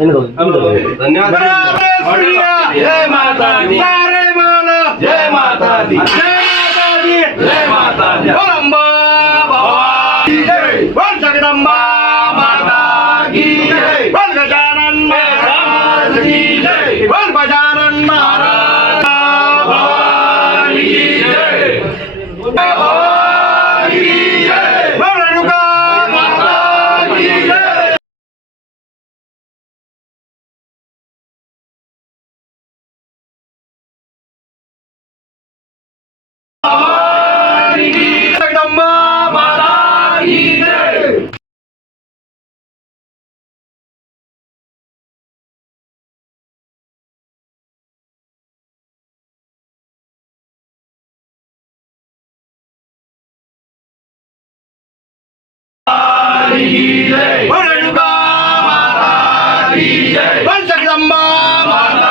धन्यवाद जय माता दी सारे बोलो जय माता दी जय माता दी जय माता जगदंबा माता की जय बोल गजानन महाराज की जय बोल गजानन महाराज जगदंबा माता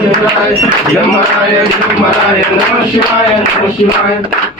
Shivaaya, Shivaaya, Shivaaya, Shivaaya, Shivaaya, Shivaaya,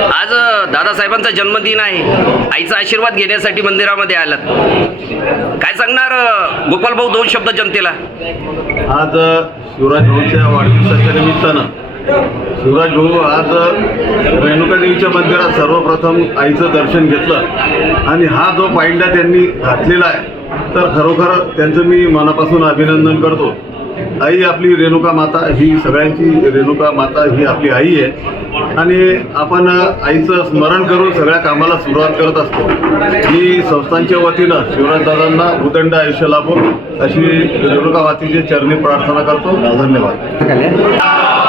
आज दादासाहेबांचा जन्मदिन आहे. आईचा आशीर्वाद घेण्यासाठी मंदिरामध्ये आलात. काय सांगणार गोपाल भाऊ दोन शब्द जनतेला? आज शिवराज भाऊच्या वाढदिवसाच्या निमित्तानं शिवराज भाऊ आज रेणुकादेवीच्या मंदिरात सर्वप्रथम आईचं दर्शन घेतलं. आणि हा जो पायंडा त्यांनी घातलेला आहे तर खरोखर त्यांचं मी मनापासून अभिनंदन करतो. आई आपली रेणुका माता ही सगळ्यांची रेणुका माता ही आपली आई आहे. आणि आपण आईचं स्मरण करून सगळ्या कामाला सुरुवात करत असतो. ही संस्थांच्या वतीनं शिवराजदादांना उदंड आयुष्य लाभो अशी रेणुका मातीची चरणी प्रार्थना करतो. धन्यवाद.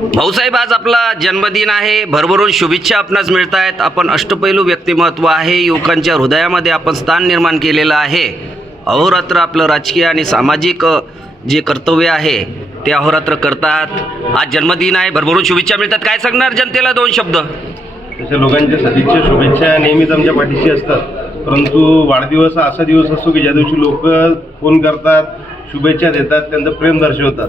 भाऊसाहेब आज आपला जन्मदिन आहे. भरभरून शुभेच्छा आपणास मिळत आहेत आपण अष्टपैलू व्यक्तिमत्व आहे. युवकांच्या हृदयामध्ये आपण स्थान निर्माण केलेलं आहे. अहोरात्र आपलं राजकीय आणि सामाजिक जे कर्तव्य आहे ते अहोरात्र करतात. आज जन्मदिन आहे. भरभरून शुभेच्छा मिळतात. काय सांगणार जनतेला दोन शब्द? तशा लोकांच्या सदिच्छा शुभेच्छा नेहमीच आमच्या पाठीशी असतात. परंतु वाढदिवस हा असा दिवस असतो की ज्या दिवशी लोक फोन करतात शुभेच्छा देतात त्यांचं प्रेम दर्शवतात.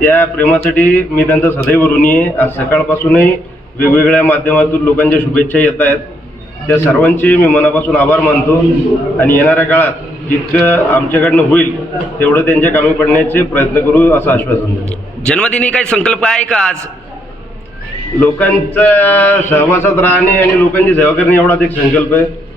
त्या प्रेमासाठी मी त्यांचा सदैव ऋणी आहे. आज सकाळपासूनही वेगवेगळ्या माध्यमातून लोकांच्या शुभेच्छा येत आहेत. त्या सर्वांचे मी मनापासून आभार मानतो आणि येणाऱ्या काळात जितकं आमच्याकडनं होईल तेवढं त्यांच्या कामी पडण्याचे प्रयत्न करू असं आश्वासन देतो. जन्मदिनी काही संकल्प आहे का आज? लोकांच्या सहवासात राहणे आणि लोकांची सेवा करणे एवढाच एक संकल्प आहे.